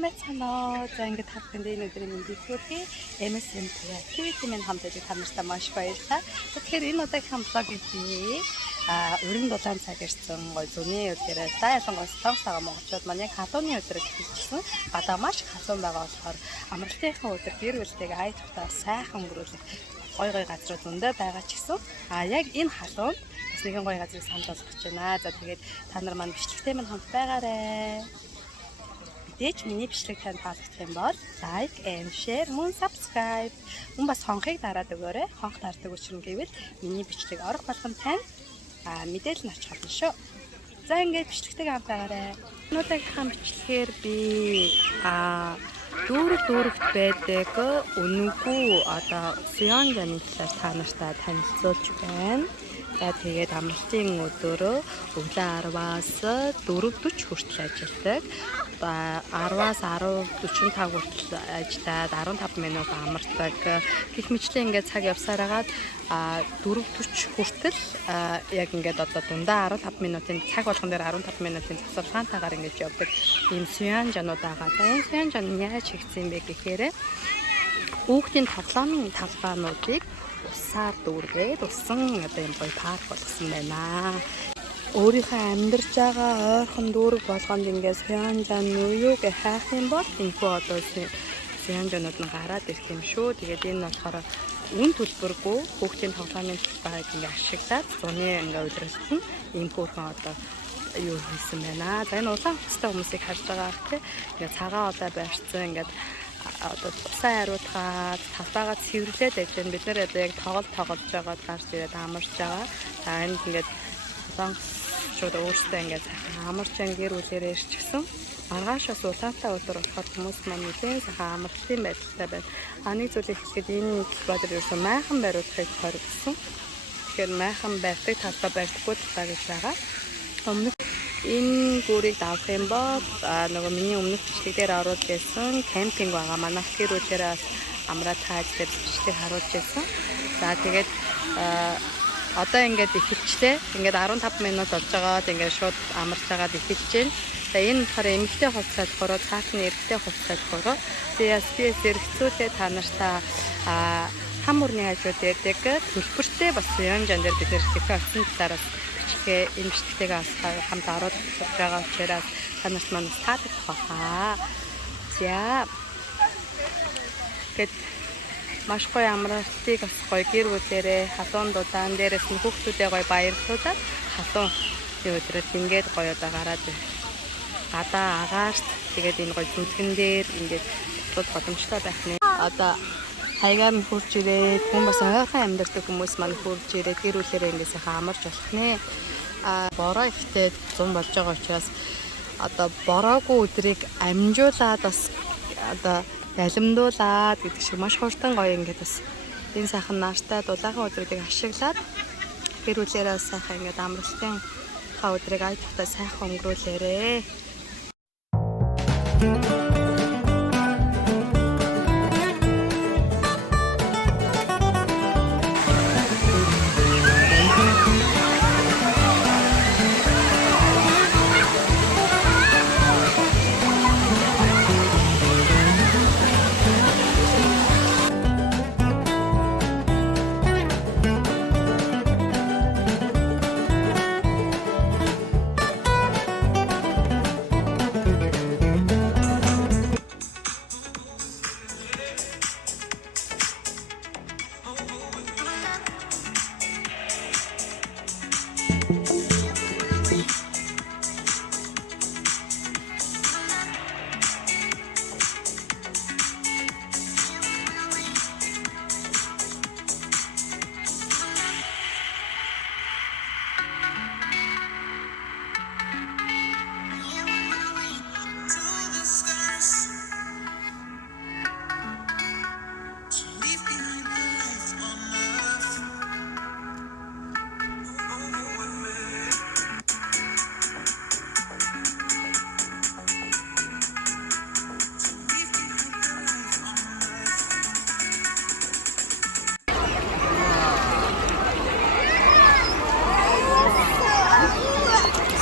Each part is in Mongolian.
сайн байцгаана уу. За ингээд та бүхэнд энэ өдрийн мэндийг хүргэе. MSM-тэй activity-ийн хамт ажиллаж та нартай маш баярлалаа. Тэгэхээр энэ удаагийн влогийг би уран дулаан цаг ирсэн гой зүүнний өдрөө ялангуяа Солонгос байгаа монголчууд маань яг халууны өдрөд хэлчихсэн. Гадаа маш халуун байгаа болохоор амралтынхаа өдөр гэр бүлтэйгээ ая тухтаа сайхан өнгөрүүлэх гой газрууд зөндөө байгаа ч гэсэн яг энэ халуун бас нэгэн гой газрыг санал болгож байна. За тэгээд та нар маань бичлэгтэй минь хамт байгаарай. Мэдээж миний бичлэг танд таалагдах юм бол like and share мөн subscribe мөн бас хонхыг дараад өгөөрэй. Хонх дардаг учраас гэвэл миний бичлэг орох болгон тань мэдээлэл нь очих болно шүү. За ингээд бичлэгтэйгээ хамт байгаарай. Өнөөдрийнхээ бичлэгээр би дүүрэгт байдаг үнэгүй Сеонжаны талаар та нартай танилцуулж байна. За тэгээд амралтын өдөрөө өглөө 10-аас 4:40 хүртэл ажилладаг. 10-аас 10:45 хүртэл ажиллаад 15 минут амардаг. Гэх мэтлээ ингээд цаг явсаар хагаад 4:40 хүртэл яг ингээд одоо дундаа 15 минутын цаг болгон дээр 15 минутын засваргаантайгаар ингээд явдаг. Ийм Сеонжанууд байгаа. Энэ Сеонжан яаж хийгдсэн бэ гэхээр хүүхдийн тоглоомын талбайнуудыг усаар дүүргээд усан одоо юм гоё парк болгосон байна. Өөрийнхөө амьдарч байгаа ойрхон дүүрэг болгонд ингээд Сеонжан юу гэж хайх юм бол энэхүү одоо Сеонжанууд нь гараад ирэх юм шүү. Тэгээд энэ болохоор үн төлбөргүй хүүхдийн тоглоомын талбайг ингээд ашиглаад зуны ингээд өдрөст нь ийм хүүхэн одоо юу хийсэн байна. За энэ улаан хувцастай хүмүүсийг харж байгаа гэх ингээд цагаан удаа барьцсан ингээд одоо цусаа хариуцгаад талбайгаа цэвэрлээд байж байна. Бид нэр одоо яг тоглож байгаад гарч ирээд амарч байгаа. За энд ингээд солонгосчууд өөрсдөө ингээд амарч байгаа гэр бүлээрээ ирчихсэн. Маргаашаас улаантай өдөр болохоор хүмүүс маань нэлээд сайхан амралтын байдалтай байна. Нэг зүйлийг хэлэхэд энэ талбай дээр ерөөсөн майхан бариулахыг хоригдсон. Тэгэхээр майхан барьдаг талбай барьдаггүй талбай гэж байгаа. Энэ гүрийг давах юм бол нөгөө миний өмнөх бичлэгээр оруулж байсан кемпинг байгаа. Манайх гэр бүлээрээ амраад тааж дээр бичлэг харуулж байсан. За тэгээд одоо ингээд эхэлчлээ. Ингээд 15 минут болж байгаа. Ингээд шууд амарч байгаад эхэлж байна. За энэ болохоор эмэгтэй хувцас болохоор цаатны эрэгтэй хувцас болохоор SPS эргцүүлээ та нартай хам мөрний хажууд ярьдаг төлбөртэй бас Сеонжан дээр бид хэрэг олсон талаараас энэ бичлэгтэйгээ хамт оруулж байгаа учраас та нарт маань таалагдах баха. За гэд маш гоё амралтыг бас гоё гэр бүлээрээ халуун дудаан дээрээс нь хүүхдүүдээ гоё баярлуулаад халуун өдрөд ингээд гоё одоо гараад гадаа агаарт тэгээд энэ гоё зүлгэн дээр ингээд тулд боломжтой байх нэ. Одоо хайгаар нь хурж ирээд хүн бас ойрхон амьдардаг хүмүүс маань хурж ирээд гэр бүлээрээ ингээд сайхан амарч болох нэ. Бороо ихтэй 100 болж байгаа учраас одоо бороогүй өдрийг амжуулаад бас одоо ялимдуулаад гэдэг шиг маш хурдан гоё ингээд бас энэ сайхан нааштай дулаахан өдрүүдийг ашиглаад гэр бүлээрээ сайхан ингээд амралтын өдрийг ая тухтай сайхан өнгөрүүлээрээ.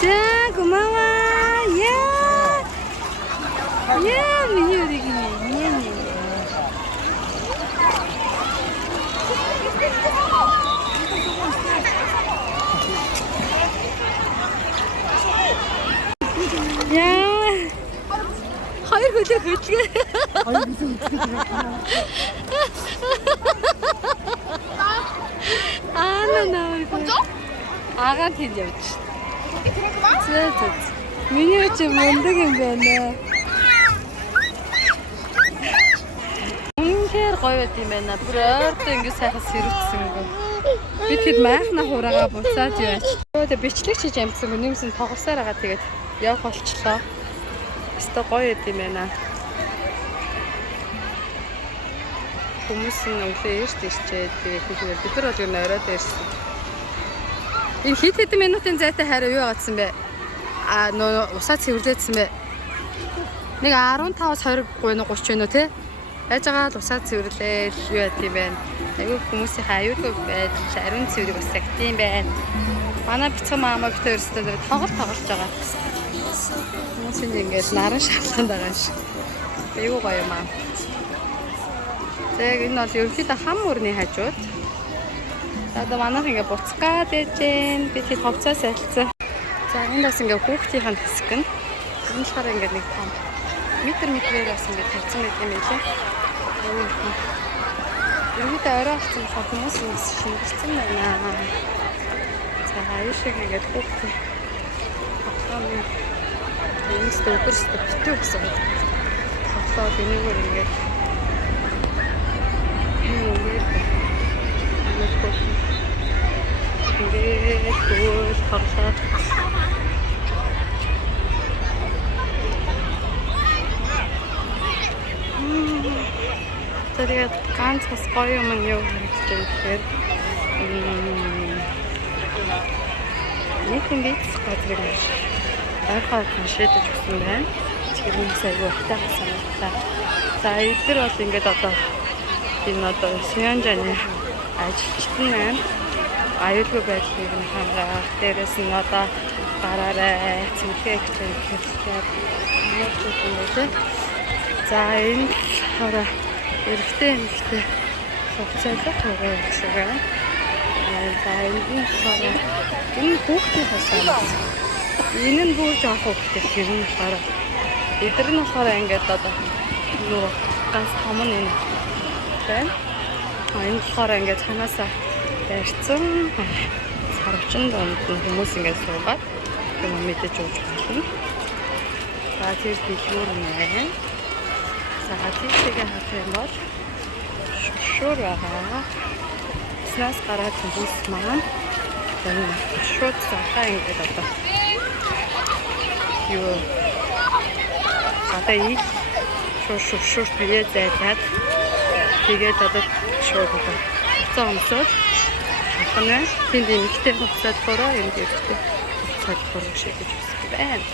자, 고마워. 예. 예, 이렇게 걸치게. 아니 무슨 어떻게 들어가? Ана 먼저? агааtiin явж. 그러지 마. Зөө. Миний үчи мундаг юм байна. Үнэхээр гоё байт юм байна. Бүр ойртой ингэ сайхан сэрүүцсэн гоо. Би тэгэд майхна хураагаа буцаад яваач. Тэгээ бичлэг хийж амтсан нэмсэн тоглосоор байгаа тэгээд явах болчлоо. Өстой гоё байт юм байна. Хүмүүс нь өглөө эрт ирчээд тэгээд бид нар бол юу оройд ирсэн. Энэ хит хэдэн минутын зайтай хараа юу аадсан бэ? Нөө усаа цэвэрлээдсэн бэ? Нэг 15-аас 20 гуйна 30 байна уу те? Яаж байгаа л усаа цэвэрлээл юу яд юм бэ? Аюу хүмүүсийн аюулгүй байдал ариун цэврийг бас цагтсан байна. Манай бицхан маамаа бит өөрсдөө тоглож байгаа. Хүмүүс ингэж наран шавтанд байгаа ш. Аюу гоё юм аа. Тэгээ энэ бол ерөнхийдөө хам өрний хажууд. Одоо манайх ингээ буцгаад ээжэн би тэр ховцоос альцсан. За энэ бас ингээ хүүхдийн хэсэг нь. Энэ болохоор ингээ нэг том метрээр бас ингээ тавьсан байт юм билээ. Ерөнхийдөө орой болсон хүмүүс шингэрсэн байна. За аюушиг ингээ хүүхдийн хавцааны энэ стопперстэй битүү гэсэн. Хавцаа бинийгээр ингээ Ингээд тоглоо. Тэгээд ганц бас гоё юм юу хэрэгтэй гэхээр нэг юм бийц газрыг ойрхоо шийдэж өгсөн байна. Чигэрний сайгүй хатаа санагдаа. За эдгээр бол ингээд одоо энэ одоо Сянжаны ажилчтан байна. Аюулгүй байдлыг нь хангаах, дээрэс нь одоо гараарай, цэвэрлэх хэрэгтэй юм байна. За энэ хараа эрэгтэй эмэгтэй хувцаалах байгаа гэсэн байна. За энэ хараа энэ хүүхдийн хасаа. Энэ нь бүр жоох хүүхдтэй хэрнээ хараа. Эдгээр нь болохоор ингээд одоо нөгөө ганц том нь энэ байна. Энэ болохоор ингээд цаанаасаа барьцсан сарвчин донд хүмүүс ингээд суугаад юм мэдээж ууж болно. За тэр дэлгүүр нэ. За тийшээ харах юм бол шүр байгаа. Снас гараад хүмүүс маань шууд сахаа ингээд одоо юу гадаа ий шүр бие зайлаад тэгээд одоо шууд хуцаа өмсөд хана тэнд эмэгтэй хуцаад бороо юм гэдэг хуцаад бороо шиг гэж үзсэн байна.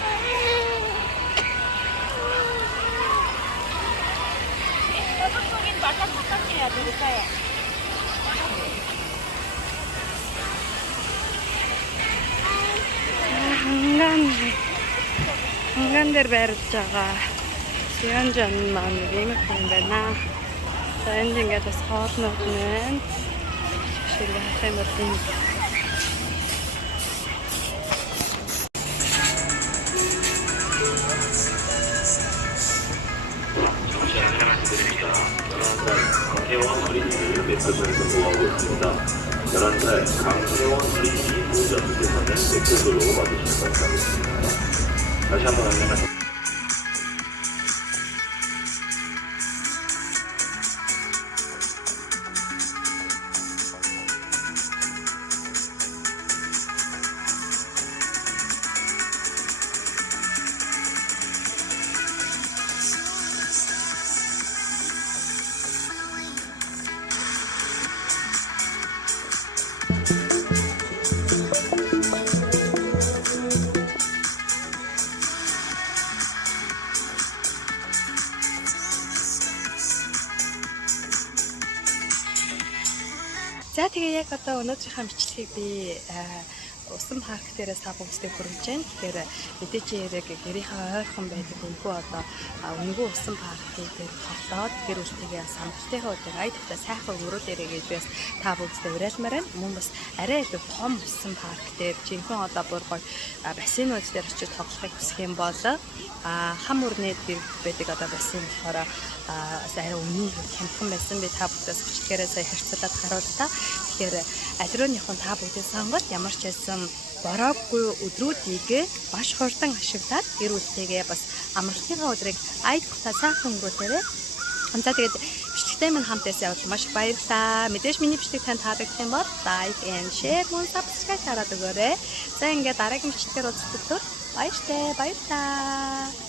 Ханган дээр барьж байгаа Сянжан маань ийм юм байна. За энд ингээд бас хоолнууд байна. Шиг хах юм бол энэ 강혜원 어린이를 메타전에서 보호하고 있습니다. 11살 강혜원 어린이 보호자분께서는 댓글로 와주시면 감사하겠습니다. 다시 한번 안녕하세요. За тэгээ яг одоо өнөөдрийнхээ бичлэгийг би усан парк дээрээс та бүгдээ хүрэж байна. Тэгэхээр мэдээч яг гэрийнхээ ойрхон байдаг өнгөө одоо өнгөө усан паркын дээр тоглоод гэр бүлтэйгээ самбартынхаа өдөр айдахта сайхан өнгөрүүлээрэй гэж бас та бүгдээ уриалмаар байна. Мөн бас арай илүү том усан парк дээр жинхэнэ одоо бүр гоё бассейнууд дээр очиж тоглохыг хүсэх юм бол хам өрнөд байдаг одоо бассейн болохоор арай өмнө хямдхан байсан би та бүдээс бичлэгээрээ сая харьцуулаад харуултаа. Тэгэхээр аль руу нэхэн та бүгдээ сонгоод ямар ч байсан бороогүй өдрүүдийг маш хурдан ашиглаад гэр бүлтэйгээ бас амралтынхаа өдрийг айдахта сайхан өнгөрүүлээрэй. За тэгээд бичлэгтэй минь хамт байсан явдал маш их баярлалаа. Мэдээж миний бичлэг танд таалагдсан бол like and share мөн subscribe хараад өгөөрэй. За ингээд дараагийн бичлэгээр уулзах баяртай. Баярлалаа.